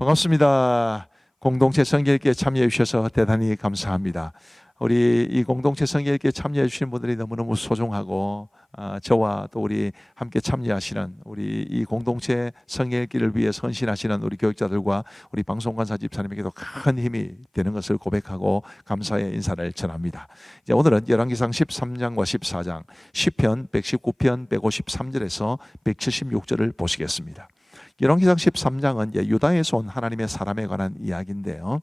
반갑습니다. 공동체 성결기에 참여해 주셔서 대단히 감사합니다. 우리 이 공동체 성결기에 참여해 주시는 분들이 너무너무 소중하고 저와 또 우리 함께 참여하시는 우리 이 공동체 성결기를 위해 헌신하시는 우리 교육자들과 우리 방송관사 집사님에게도 큰 힘이 되는 것을 고백하고 감사의 인사를 전합니다. 이제 오늘은 열왕기상 13장과 14장, 시편 119편 153절에서 176절을 보시겠습니다. 열왕기상 13장은 이제 유다에서 온 하나님의 사람에 관한 이야기인데요.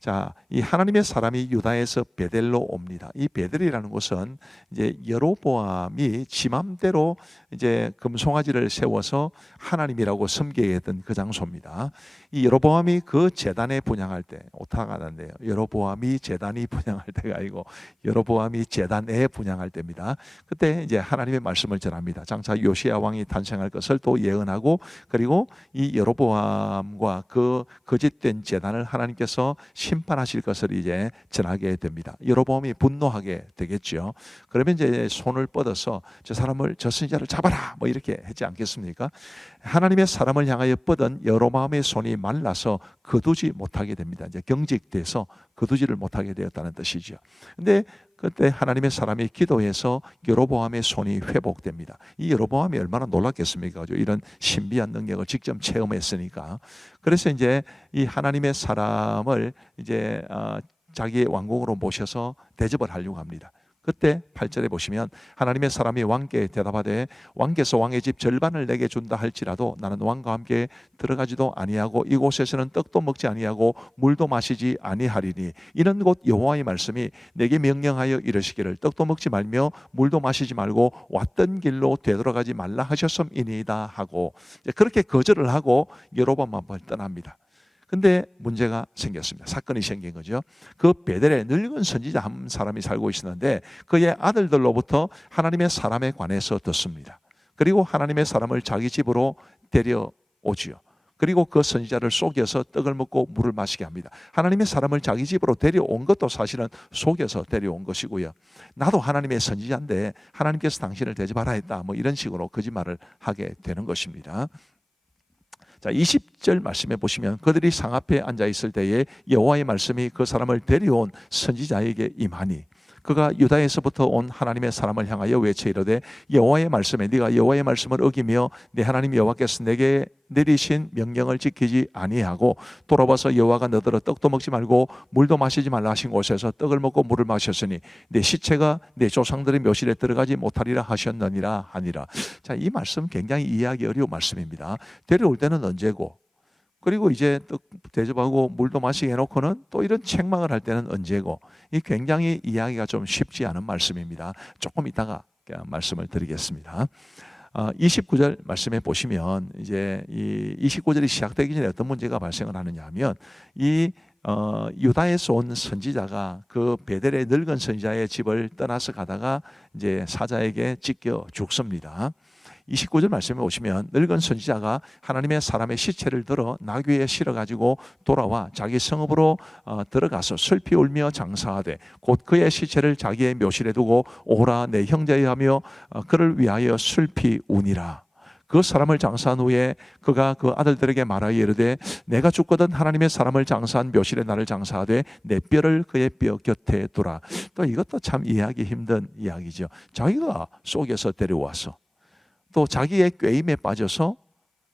자, 이 하나님의 사람이 유다에서 베델로 옵니다. 이 베델이라는 곳은 이제 여로보암이 지 맘대로 이제 금송아지를 세워서 하나님이라고 섬기게 했던 그 장소입니다. 이 여로보암이 그 제단에 분향할 때, 오타가 나는데요. 여로보암이 제단이 분향할 때가 아니고 여로보암이 제단에 분향할 때입니다. 그때 이제 하나님의 말씀을 전합니다. 장차 요시야 왕이 탄생할 것을 또 예언하고, 그리고 이 여로보암과 그 거짓된 제단을 하나님께서 심판하실 것을 이제 전하게 됩니다. 여로보암이 분노하게 되겠죠. 그러면 이제 손을 뻗어서 저 사람을, 저 선지자를 잡아라 뭐 이렇게 했지 않겠습니까? 하나님의 사람을 향하여 뻗은 여로보암의 손이 말라서 거두지 못하게 됩니다. 이제 경직돼서 거두지를 못하게 되었다는 뜻이죠. 근데 그때 하나님의 사람이 기도해서 여로보암의 손이 회복됩니다. 이 여로보암이 얼마나 놀랐겠습니까? 이런 신비한 능력을 직접 체험했으니까. 그래서 이제 이 하나님의 사람을 이제 자기의 왕궁으로 모셔서 대접을 하려고 합니다. 그때 8절에 보시면 하나님의 사람이 왕께 대답하되 왕께서 왕의 집 절반을 내게 준다 할지라도 나는 왕과 함께 들어가지도 아니하고 이곳에서는 떡도 먹지 아니하고 물도 마시지 아니하리니 이는 곧 여호와의 말씀이 내게 명령하여 이르시기를 떡도 먹지 말며 물도 마시지 말고 왔던 길로 되돌아가지 말라 하셨음이니이다 하고 그렇게 거절을 하고 여로보암을 떠납니다. 근데 문제가 생겼습니다. 사건이 생긴 거죠. 그 베델에 늙은 선지자 한 사람이 살고 있었는데 그의 아들들로부터 하나님의 사람에 관해서 듣습니다. 그리고 하나님의 사람을 자기 집으로 데려오지요. 그리고 그 선지자를 속여서 떡을 먹고 물을 마시게 합니다. 하나님의 사람을 자기 집으로 데려온 것도 사실은 속여서 데려온 것이고요. 나도 하나님의 선지자인데 하나님께서 당신을 대접하라 했다, 뭐 이런 식으로 거짓말을 하게 되는 것입니다. 자, 20절 말씀에 보시면 그들이 상 앞에 앉아 있을 때에 여호와의 말씀이 그 사람을 데려온 선지자에게 임하니 그가 유다에서부터 온 하나님의 사람을 향하여 외쳐 이르되 여호와의 말씀에 네가 여호와의 말씀을 어기며 내 하나님 여호와께서 내게 내리신 명령을 지키지 아니하고 돌아와서 여호와가 너더러 떡도 먹지 말고 물도 마시지 말라 하신 곳에서 떡을 먹고 물을 마셨으니 내 시체가 내 조상들의 묘실에 들어가지 못하리라 하셨느니라 하니라. 자, 이 말씀 굉장히 이해하기 어려운 말씀입니다. 데려올 때는 언제고, 그리고 이제 떡 대접하고 물도 마시게 해놓고는 또 이런 책망을 할 때는 언제고, 이 굉장히 이해하기가 좀 쉽지 않은 말씀입니다. 조금 이따가 말씀을 드리겠습니다. 29절 말씀에 보시면 이제 이 29절이 시작되기 전에 어떤 문제가 발생을 하느냐 하면 이 유다에서 온 선지자가 그 베델의 늙은 선지자의 집을 떠나서 가다가 이제 사자에게 찢겨 죽습니다. 29절 말씀에 오시면 늙은 선지자가 하나님의 사람의 시체를 들어 나귀에 실어가지고 돌아와 자기 성읍으로 들어가서 슬피 울며 장사하되 곧 그의 시체를 자기의 묘실에 두고 오라 내 형제여 하며 그를 위하여 슬피 우니라. 그 사람을 장사한 후에 그가 그 아들들에게 말하여 이르되 내가 죽거든 하나님의 사람을 장사한 묘실에 나를 장사하되 내 뼈를 그의 뼈 곁에 두라. 또 이것도 참 이해하기 힘든 이야기죠. 자기가 속여서 데려와서 또 자기의 꾀임에 빠져서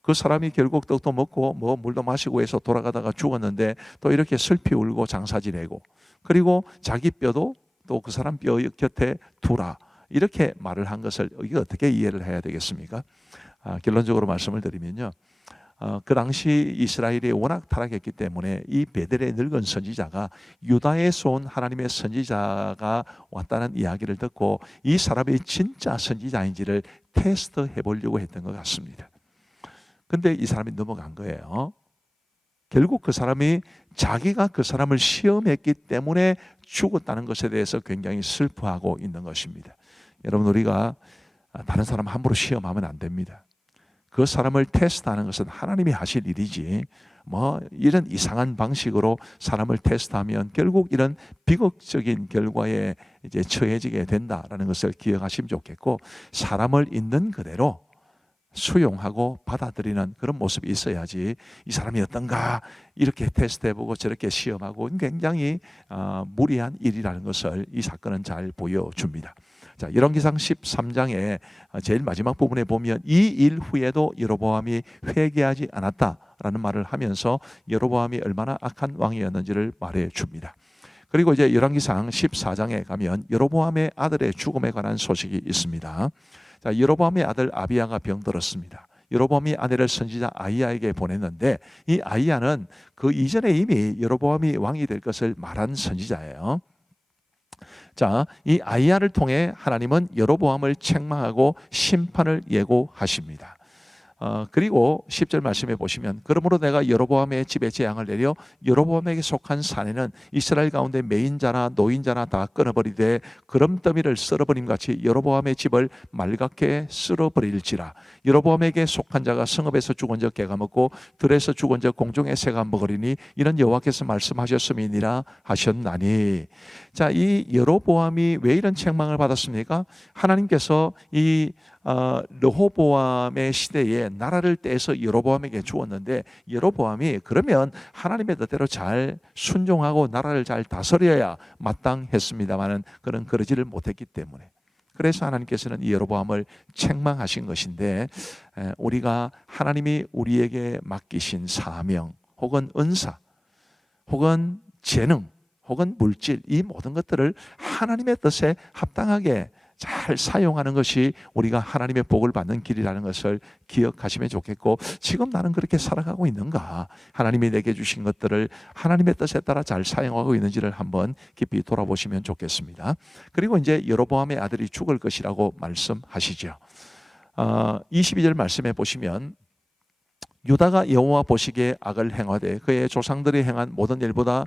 그 사람이 결국 떡도 먹고 뭐 물도 마시고 해서 돌아가다가 죽었는데 또 이렇게 슬피 울고 장사 지내고, 그리고 자기 뼈도 또 그 사람 뼈 곁에 두라, 이렇게 말을 한 것을 이게 어떻게 이해를 해야 되겠습니까? 결론적으로 말씀을 드리면요, 그 당시 이스라엘이 워낙 타락했기 때문에 이 베델의 늙은 선지자가 유다에서 온 하나님의 선지자가 왔다는 이야기를 듣고 이 사람이 진짜 선지자인지를 테스트해 보려고 했던 것 같습니다. 근데 이 사람이 넘어간 거예요. 결국 그 사람이 자기가 그 사람을 시험했기 때문에 죽었다는 것에 대해서 굉장히 슬퍼하고 있는 것입니다. 여러분, 우리가 다른 사람 함부로 시험하면 안 됩니다. 그 사람을 테스트하는 것은 하나님이 하실 일이지 뭐 이런 이상한 방식으로 사람을 테스트하면 결국 이런 비극적인 결과에 이제 처해지게 된다라는 것을 기억하시면 좋겠고, 사람을 있는 그대로 수용하고 받아들이는 그런 모습이 있어야지 이 사람이 어떤가 이렇게 테스트해보고 저렇게 시험하고 굉장히 무리한 일이라는 것을 이 사건은 잘 보여줍니다. 자, 열왕기상 13장의 제일 마지막 부분에 보면 이 일 후에도 여로보암이 회개하지 않았다라는 말을 하면서 여로보암이 얼마나 악한 왕이었는지를 말해 줍니다. 그리고 이제 열왕기상 14장에 가면 여로보암의 아들의 죽음에 관한 소식이 있습니다. 자, 여로보암의 아들 아비야가 병들었습니다. 여로보암이 아내를 선지자 아이야에게 보냈는데 이 아이야는 그 이전에 이미 여로보암이 왕이 될 것을 말한 선지자예요. 자, 이 아이야를 통해 하나님은 여로보암을 책망하고 심판을 예고하십니다. 그리고 10절 말씀해 보시면 그러므로 내가 여로보암의 집에 재앙을 내려 여로보암에게 속한 사내는 이스라엘 가운데 매인자나 노인자나 다 끊어버리되 그름더미를 썰어버림 같이 여로보암의 집을 말갛게 쓸어버릴지라. 여로보암에게 속한 자가 성읍에서 죽은 적 개가 먹고 들에서 죽은 적 공중의 새가 먹으리니 이는 여호와께서 말씀하셨음이니라 하셨나니. 자, 이 여로보암이 왜 이런 책망을 받았습니까? 하나님께서 이 르호보암의 시대에 나라를 떼서 여로보암에게 주었는데 여로보암이 그러면 하나님의 뜻대로 잘 순종하고 나라를 잘 다스려야 마땅했습니다마는 그런 그러지를 못했기 때문에 그래서 하나님께서는 이 여로보암을 책망하신 것인데 우리가 하나님이 우리에게 맡기신 사명 혹은 은사 혹은 재능 혹은 물질 이 모든 것들을 하나님의 뜻에 합당하게 잘 사용하는 것이 우리가 하나님의 복을 받는 길이라는 것을 기억하시면 좋겠고 지금 나는 그렇게 살아가고 있는가? 하나님이 내게 주신 것들을 하나님의 뜻에 따라 잘 사용하고 있는지를 한번 깊이 돌아보시면 좋겠습니다. 그리고 이제 여로보암의 아들이 죽을 것이라고 말씀하시죠. 22절 말씀해 보시면 유다가 여호와 보시기에 악을 행하되 그의 조상들이 행한 모든 일보다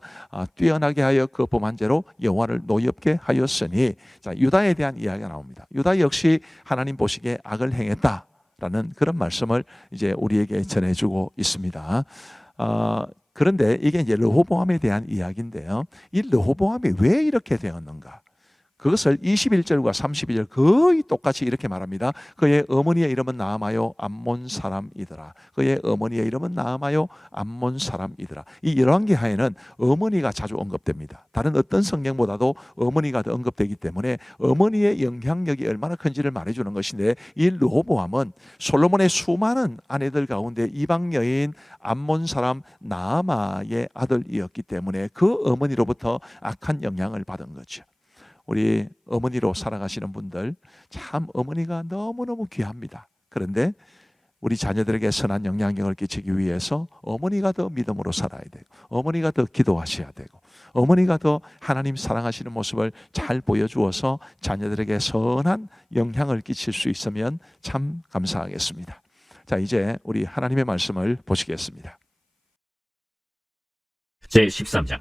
뛰어나게 하여 그 범한 죄로 여호와를 노엽게 하였으니. 자, 유다에 대한 이야기가 나옵니다. 유다 역시 하나님 보시기에 악을 행했다라는 그런 말씀을 이제 우리에게 전해주고 있습니다. 그런데 이게 이제 르호보암에 대한 이야기인데요. 이 르호보암이 왜 이렇게 되었는가? 그것을 21절과 32절 거의 똑같이 이렇게 말합니다. 그의 어머니의 이름은 나아마요 암몬 사람이더라. 그의 어머니의 이름은 나아마요 암몬 사람이더라. 이 열왕기하에는 어머니가 자주 언급됩니다. 다른 어떤 성경보다도 어머니가 더 언급되기 때문에 어머니의 영향력이 얼마나 큰지를 말해주는 것인데 이 르호보암은 솔로몬의 수많은 아내들 가운데 이방 여인 암몬 사람 나아마의 아들이었기 때문에 그 어머니로부터 악한 영향을 받은 거죠. 우리 어머니로 살아가시는 분들 참 어머니가 너무너무 귀합니다. 그런데 우리 자녀들에게 선한 영향력을 끼치기 위해서 어머니가 더 믿음으로 살아야 되고 어머니가 더 기도하셔야 되고 어머니가 더 하나님 사랑하시는 모습을 잘 보여주어서 자녀들에게 선한 영향을 끼칠 수 있으면 참 감사하겠습니다. 자, 이제 우리 하나님의 말씀을 보시겠습니다. 제13장.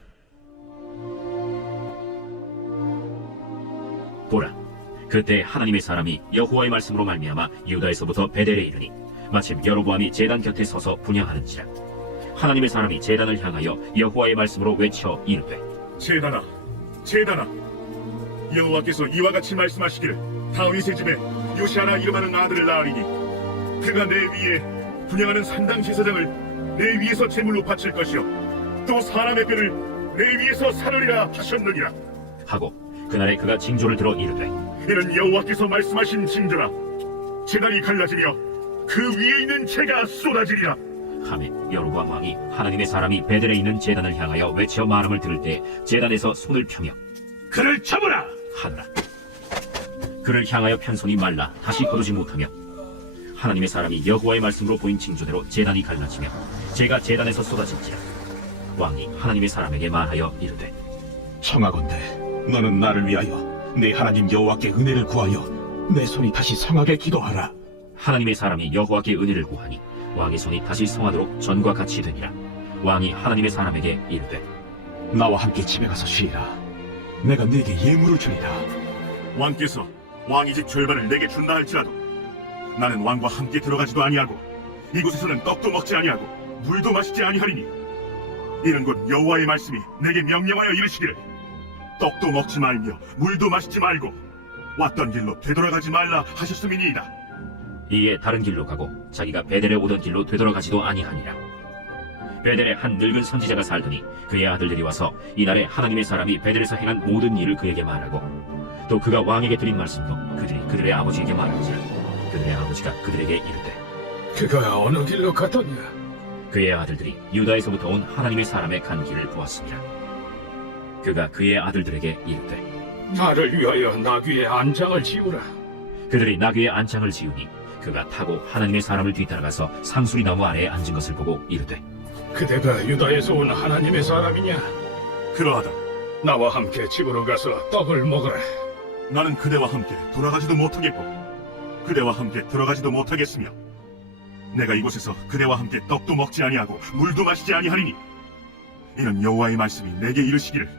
보라, 그때 하나님의 사람이 여호와의 말씀으로 말미암아 유다에서부터 베델에 이르니 마침 여로보암이 제단 곁에 서서 분향하는지라. 하나님의 사람이 제단을 향하여 여호와의 말씀으로 외쳐 이르되 제단아, 제단아, 여호와께서 이와 같이 말씀하시기를 다윗의 집에 요시아라 이름하는 아들을 낳으리니 그가 내 위에 분향하는 산당 제사장을 내 위에서 제물로 바칠 것이요 또 사람의 뼈를 내 위에서 사르리라 하셨느니라 하고 그날에 그가 징조를 들어 이르되 이는 여호와께서 말씀하신 징조라. 제단이 갈라지며 그 위에 있는 재가 쏟아지리라. 하매 여로보암 왕이 하나님의 사람이 베델에 있는 제단을 향하여 외쳐 말함을 들을 때 제단에서 손을 펴며 그를 잡으라 하더라. 그를 향하여 편 손이 말라 다시 거두지 못하며 하나님의 사람이 여호와의 말씀으로 보인 징조대로 제단이 갈라지며 재가 제단에서 쏟아진지라. 왕이 하나님의 사람에게 말하여 이르되 청하건대 너는 나를 위하여 내 하나님 여호와께 은혜를 구하여 내 손이 다시 성하게 기도하라. 하나님의 사람이 여호와께 은혜를 구하니 왕의 손이 다시 성하도록 전과 같이 되니라. 왕이 하나님의 사람에게 이르되 나와 함께 집에 가서 쉬라. 내가 네게 예물을 주리라. 왕께서 왕의 집 절반을 내게 준다 할지라도 나는 왕과 함께 들어가지도 아니하고 이곳에서는 떡도 먹지 아니하고 물도 마시지 아니하리니 이는 곧 여호와의 말씀이 내게 명령하여 이르시기를 떡도 먹지 말며 물도 마시지 말고 왔던 길로 되돌아가지 말라 하셨음이니이다. 이에 다른 길로 가고 자기가 베델에 오던 길로 되돌아가지도 아니하니라. 베델에 한 늙은 선지자가 살더니 그의 아들들이 와서 이날에 하나님의 사람이 베델에서 행한 모든 일을 그에게 말하고 또 그가 왕에게 드린 말씀도 그들이 그들의 아버지에게 말한지라. 그들의 아버지가 그들에게 이르되 그가 어느 길로 가더냐? 그의 아들들이 유다에서부터 온 하나님의 사람의 간 길을 보았습니다. 그가 그의 아들들에게 이르되 나를 위하여 나귀의 안장을 지우라. 그들이 나귀의 안장을 지우니 그가 타고 하나님의 사람을 뒤따라가서 상수리 나무 아래에 앉은 것을 보고 이르되 그대가 유다에서 온 하나님의 사람이냐? 그러하다. 나와 함께 집으로 가서 떡을 먹으라. 나는 그대와 함께 돌아가지도 못하겠고 그대와 함께 들어가지도 못하겠으며 내가 이곳에서 그대와 함께 떡도 먹지 아니하고 물도 마시지 아니하리니 이는 여호와의 말씀이 내게 이르시기를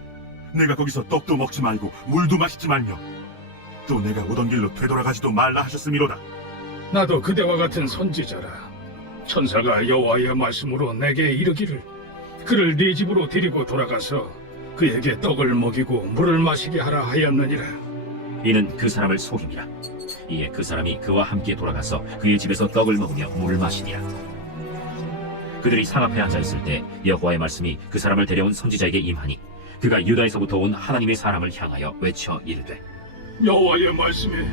내가 거기서 떡도 먹지 말고 물도 마시지 말며 또 내가 오던 길로 되돌아가지도 말라 하셨음이로다. 나도 그대와 같은 선지자라. 천사가 여호와의 말씀으로 내게 이르기를 그를 네 집으로 데리고 돌아가서 그에게 떡을 먹이고 물을 마시게 하라 하였느니라. 이는 그 사람을 속임이라. 이에 그 사람이 그와 함께 돌아가서 그의 집에서 떡을 먹으며 물을 마시니라. 그들이 상 앞에 앉아 있을 때 여호와의 말씀이 그 사람을 데려온 선지자에게 임하니 그가 유다에서부터 온 하나님의 사람을 향하여 외쳐 이르되 여호와의 말씀에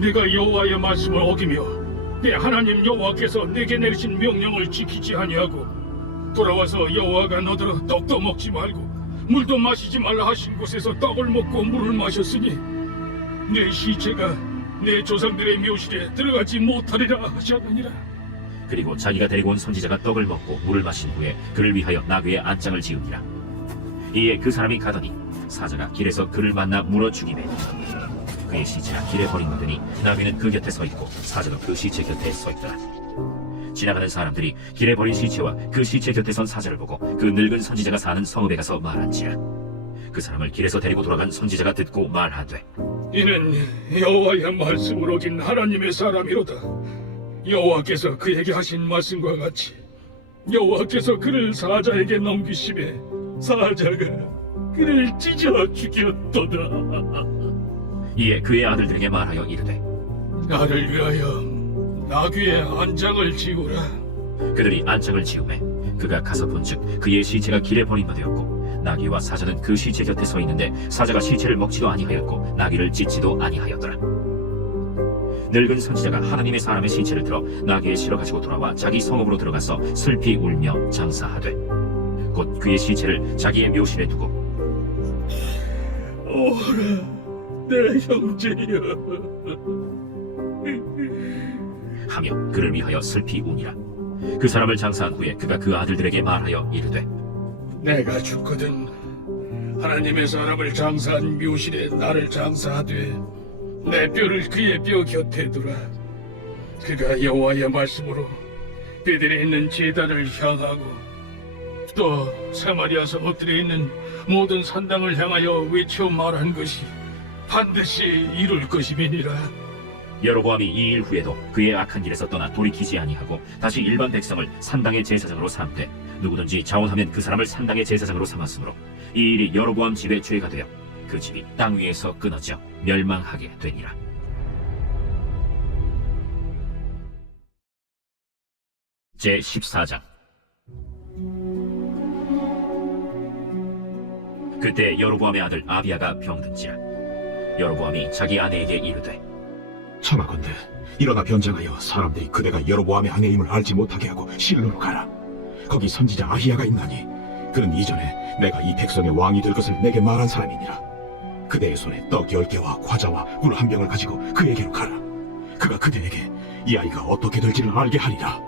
네가 여호와의 말씀을 어기며 내 하나님 여호와께서 내게 내리신 명령을 지키지 아니하고 돌아와서 여호와가 너더러 떡도 먹지 말고 물도 마시지 말라 하신 곳에서 떡을 먹고 물을 마셨으니 내 시체가 내 조상들의 묘실에 들어가지 못하리라 하셨느니라. 그리고 자기가 데리고 온 선지자가 떡을 먹고 물을 마신 후에 그를 위하여 나귀의 안장을 지으니라. 이에 그 사람이 가더니 사자가 길에서 그를 만나 물어 죽이매 그의 시체가 길에 버림받으니 나귀는 그 곁에 서 있고 사자도 그 시체 곁에 서 있더라. 지나가는 사람들이 길에 버린 시체와 그 시체 곁에 선 사자를 보고 그 늙은 선지자가 사는 성읍에 가서 말한지라. 그 사람을 길에서 데리고 돌아간 선지자가 듣고 말하되 이는 여호와의 말씀을 어긴 하나님의 사람이로다. 여호와께서 그에게 하신 말씀과 같이 여호와께서 그를 사자에게 넘기심에 사자가 그를 찢어 죽였도다. 이에 그의 아들들에게 말하여 이르되 나를 위하여 나귀의 안장을 지우라. 그들이 안장을 지우매 그가 가서 본즉 그의 시체가 길에 버림받았고 나귀와 사자는 그 시체 곁에 서 있는데 사자가 시체를 먹지도 아니하였고 나귀를 찢지도 아니하였더라. 늙은 선지자가 하나님의 사람의 시체를 들어 나귀에 실어 가지고 돌아와 자기 성읍으로 들어가서 슬피 울며 장사하되 곧 그의 시체를 자기의 묘실에 두고 오라 내 형제여. 하며 그를 위하여 슬피 우니라. 그 사람을 장사한 후에 그가 그 아들들에게 말하여 이르되 내가 죽거든 하나님의 사람을 장사한 묘실에 나를 장사하되 내 뼈를 그의 뼈 곁에 두라. 그가 여호와의 말씀으로 베델에 있는 제단을 향하고 또 사마리아 성읍들에 있는 모든 산당을 향하여 외쳐 말한 것이 반드시 이룰 것임이니라. 여로보암이 이 일 후에도 그의 악한 길에서 떠나 돌이키지 아니하고 다시 일반 백성을 산당의 제사장으로 삼되 누구든지 자원하면 그 사람을 산당의 제사장으로 삼았으므로 이 일이 여로보암 집의 죄가 되어 그 집이 땅 위에서 끊어져 멸망하게 되니라. 제 14장. 그때 여로보암의 아들 아비야가 병든지라. 여로보암이 자기 아내에게 이르되 청하건대 일어나 변장하여 사람들이 그대가 여로보암의 아내임을 알지 못하게 하고 실로로 가라. 거기 선지자 아히야가 있나니 그는 이전에 내가 이 백성의 왕이 될 것을 내게 말한 사람이니라. 그대의 손에 떡 10개와 과자와 꿀 한 병을 가지고 그에게로 가라. 그가 그대에게 이 아이가 어떻게 될지를 알게 하리라.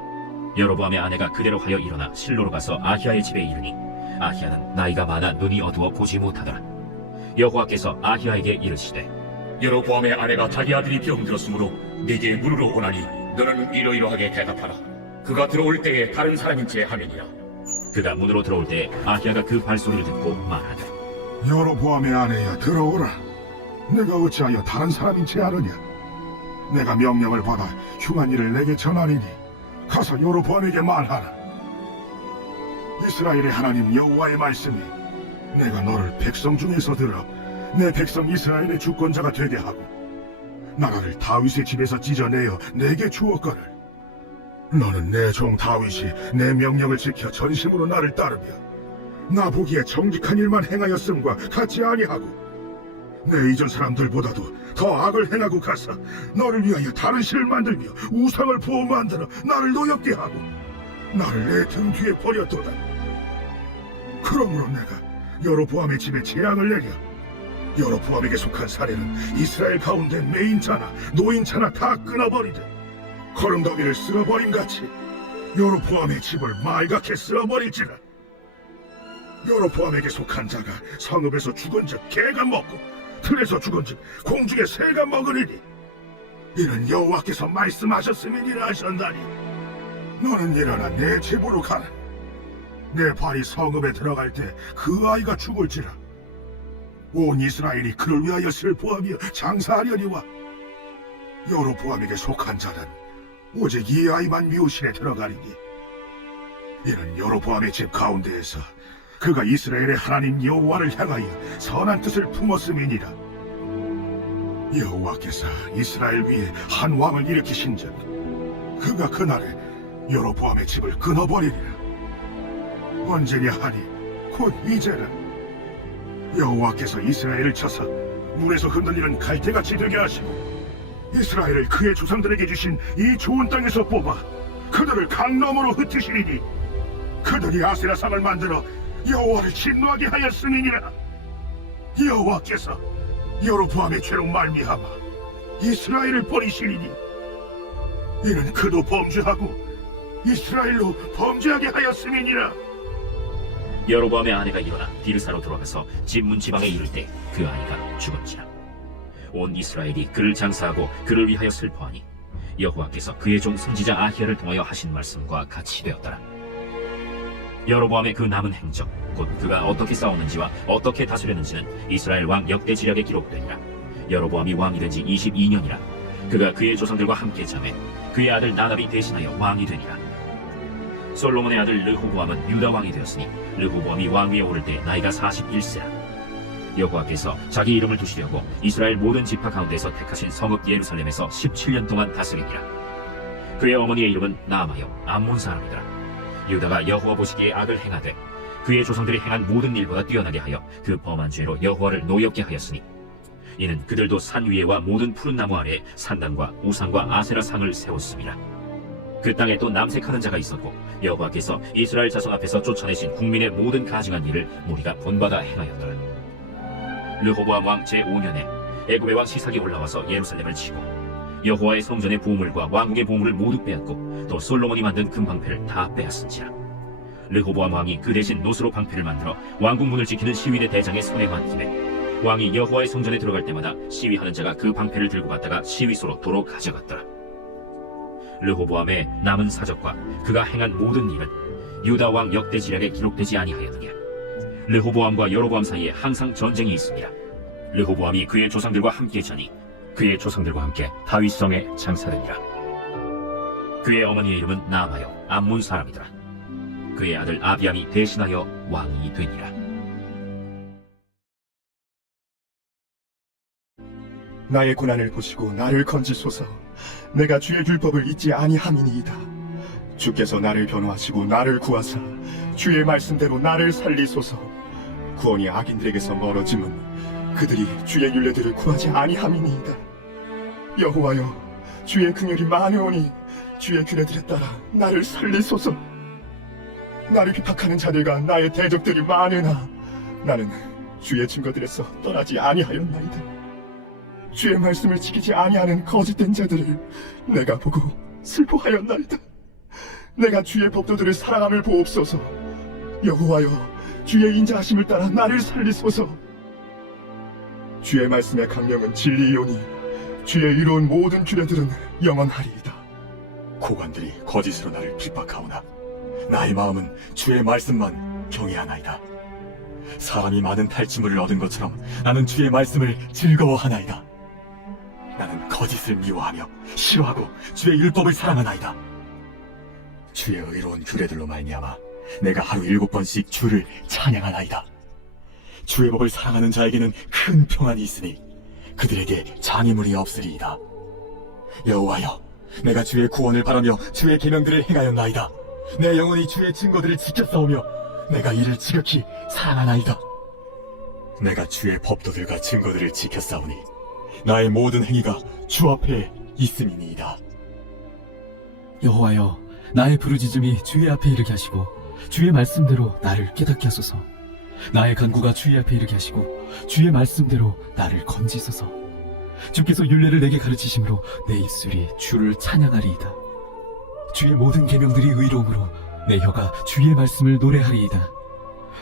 여로보암의 아내가 그대로 하여 일어나 실로로 가서 아히야의 집에 이르니 아히야는 나이가 많아 눈이 어두워 보지 못하더라. 여호와께서 아히야에게 이르시되 여로보암의 아내가 자기 아들이 병들었으므로 네게 물으러 오나니 너는 이러이러하게 대답하라. 그가 들어올 때에 다른 사람인 체 하느니라. 그가 문으로 들어올 때 아히야가 그 발소리를 듣고 말하되 여로보암의 아내야 들어오라. 내가 어찌하여 다른 사람인 채 하느냐. 내가 명령을 받아 흉한 일을 내게 전하리니 가서 여로보암에게 말하라. 이스라엘의 하나님 여호와의 말씀이 내가 너를 백성 중에서 들어 내 백성 이스라엘의 주권자가 되게 하고 나라를 다윗의 집에서 찢어내어 내게 주었거늘 너는 내 종 다윗이 내 명령을 지켜 전심으로 나를 따르며 나 보기에 정직한 일만 행하였음과 같이 아니하고 내 이전 사람들보다도 더 악을 행하고 가서 너를 위하여 다른 신을 만들며 우상을 부어 만들어 나를 노엽게 하고 나를 내 등 뒤에 버렸도다. 그러므로 내가 여로보암의 집에 재앙을 내려 여로보암에게 속한 사례는 이스라엘 가운데 매인자나 노인자나 다 끊어버리되 거름더미를 쓸어버림같이 여로보암의 집을 말갛게 쓸어버릴지라. 여로보암에게 속한 자가 성읍에서 죽은즉 개가 먹고 들에서 죽은즉 공중의 새가 먹으리니 이는 여호와께서 말씀하셨음이니라 하셨나니 너는 일어나 내 집으로 가라. 내 발이 성읍에 들어갈 때 그 아이가 죽을지라. 온 이스라엘이 그를 위하여 슬퍼하며 장사하려니와 여로보암에게 속한 자는 오직 이 아이만 미우실에 들어가리니 이는 여로보암의 집 가운데에서 그가 이스라엘의 하나님 여호와를 향하여 선한 뜻을 품었음이니라. 여호와께서 이스라엘 위에 한 왕을 일으키신즉 그가 그날에 여로보암의 집을 끊어버리리라. 언제냐 하니 곧 이제는 여호와께서 이스라엘을 쳐서 물에서 흔들리는 갈대같이 되게 하시고 이스라엘을 그의 조상들에게 주신 이 좋은 땅에서 뽑아 그들을 강 너머로 흩으시리니 그들이 아세라상을 만들어 여호와를 진노하게 하였음이니라. 여호와께서 여로보암의 죄로 말미암아 이스라엘을 버리시리니 이는 그도 범죄하고 이스라엘로 범죄하게 하였음이니라. 여로보암의 아내가 일어나 디르사로 돌아가서 집 문지방에 이를 때 그 아이가 죽었지라. 온 이스라엘이 그를 장사하고 그를 위하여 슬퍼하니 여호와께서 그의 종 선지자 아히야를 통하여 하신 말씀과 같이 되었더라. 여로보암의 그 남은 행적 곧 그가 어떻게 싸웠는지와 어떻게 다스렸는지는 이스라엘 왕 역대지략에 기록되니라. 여로보암이 왕이 된 지 22년이라. 그가 그의 조상들과 함께 자매 그의 아들 나답이 대신하여 왕이 되니라. 솔로몬의 아들 르호보암은 유다 왕이 되었으니 르호보암이 왕 위에 오를 때 나이가 41세라. 여호와께서 자기 이름을 두시려고 이스라엘 모든 지파 가운데서 택하신 성읍 예루살렘에서 17년 동안 다스리니라. 그의 어머니의 이름은 나아마요 암몬 사람이더라. 유다가 여호와 보시기에 악을 행하되 그의 조상들이 행한 모든 일보다 뛰어나게 하여 그 범한 죄로 여호와를 노엽게 하였으니 이는 그들도 산 위에와 모든 푸른 나무 아래에 산당과 우상과 아세라 상을 세웠습니다. 그 땅에 또 남색하는 자가 있었고 여호와께서 이스라엘 자손 앞에서 쫓아내신 국민의 모든 가증한 일을 무리가 본받아 행하였더라. 르호보암 왕 제5년에 애굽의 왕 시삭이 올라와서 예루살렘을 치고 여호와의 성전의 보물과 왕국의 보물을 모두 빼앗고 또 솔로몬이 만든 금방패를 다 빼앗은지라. 르호보암 왕이 그 대신 노스로 방패를 만들어 왕국 문을 지키는 시위대 대장의 손에 맡기매 왕이 여호와의 성전에 들어갈 때마다 시위하는 자가 그 방패를 들고 갔다가 시위소로 도로 가져갔더라. 르호보암의 남은 사적과 그가 행한 모든 일은 유다 왕 역대지략에 기록되지 아니하였느냐. 르호보암과 여로보암 사이에 항상 전쟁이 있습니다. 르호보암이 그의 조상들과 함께 자니 그의 조상들과 함께 다윗성에 장사되니라. 그의 어머니의 이름은 나아마요 암몬 사람이더라. 그의 아들 아비암이 대신하여 왕이 되니라. 나의 고난을 보시고 나를 건지소서. 내가 주의 율법을 잊지 아니함이니이다. 주께서 나를 변호하시고 나를 구하사 주의 말씀대로 나를 살리소서. 구원이 악인들에게서 멀어짐은 그들이 주의 율례들을 구하지 아니함이니이다. 여호와여, 주의 긍휼이 많으오니 주의 규례들에 따라 나를 살리소서. 나를 비박하는 자들과 나의 대적들이 많으나 나는 주의 증거들에서 떠나지 아니하였나이다. 주의 말씀을 지키지 아니하는 거짓된 자들을 내가 보고 슬퍼하였나이다. 내가 주의 법도들을 사랑함을 보옵소서. 여호와여, 주의 인자하심을 따라 나를 살리소서. 주의 말씀의 강령은 진리이오니 주의 이로운 모든 규례들은 영원하리이다. 고관들이 거짓으로 나를 핍박하오나 나의 마음은 주의 말씀만 경외하나이다. 사람이 많은 탈취물을 얻은 것처럼 나는 주의 말씀을 즐거워하나이다. 나는 거짓을 미워하며 싫어하고 주의 율법을 사랑하나이다. 주의 의로운 규례들로 말미암아 내가 하루 7번씩 주를 찬양하나이다. 주의 법을 사랑하는 자에게는 큰 평안이 있으니 그들에게 장애물이 없으리이다. 여호와여, 내가 주의 구원을 바라며 주의 계명들을 행하였나이다. 내 영혼이 주의 증거들을 지켰사오며 내가 이를 지극히 사랑하나이다. 내가 주의 법도들과 증거들을 지켰사오니 나의 모든 행위가 주 앞에 있음이니이다. 여호와여, 나의 부르짖음이 주의 앞에 이르게 하시고 주의 말씀대로 나를 깨닫게 하소서. 나의 간구가 주의 앞에 이르게 하시고 주의 말씀대로 나를 건지소서. 주께서 율례를 내게 가르치심으로 내 입술이 주를 찬양하리이다. 주의 모든 계명들이 의로우므로 내 혀가 주의 말씀을 노래하리이다.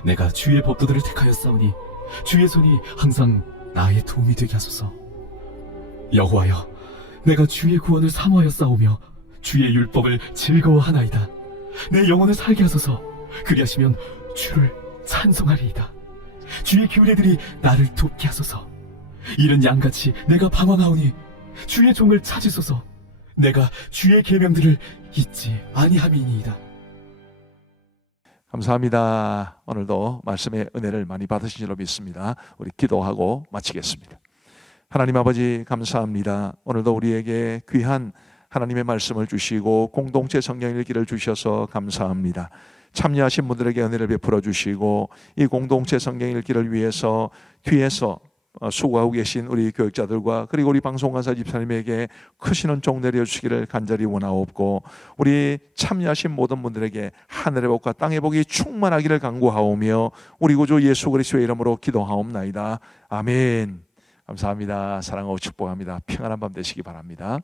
내가 주의 법도들을 택하였사오니 주의 손이 항상 나의 도움이 되게 하소서. 여호와여, 내가 주의 구원을 사모하였사오며 주의 율법을 즐거워하나이다. 내 영혼을 살게 하소서. 그리하시면 주를 찬송하리이다. 주의 규례들이 나를 돕게 하소서. 이른 양같이 내가 방황하오니 주의 종을 찾으소서. 내가 주의 계명들을 잊지 아니함이니이다. 감사합니다. 오늘도 말씀의 은혜를 많이 받으신 줄로 믿습니다. 우리 기도하고 마치겠습니다. 하나님 아버지 감사합니다. 오늘도 우리에게 귀한 하나님의 말씀을 주시고 공동체 성경 읽기를 주셔서 감사합니다. 참여하신 분들에게 은혜를 베풀어 주시고 이 공동체 성경 읽기를 위해서 뒤에서 수고하고 계신 우리 교육자들과 그리고 우리 방송간사 집사님에게 크신 은총 내려주시기를 간절히 원하옵고 우리 참여하신 모든 분들에게 하늘의 복과 땅의 복이 충만하기를 간구하오며 우리 구주 예수 그리스도의 이름으로 기도하옵나이다. 아멘. 감사합니다. 사랑하고 축복합니다. 평안한 밤 되시기 바랍니다.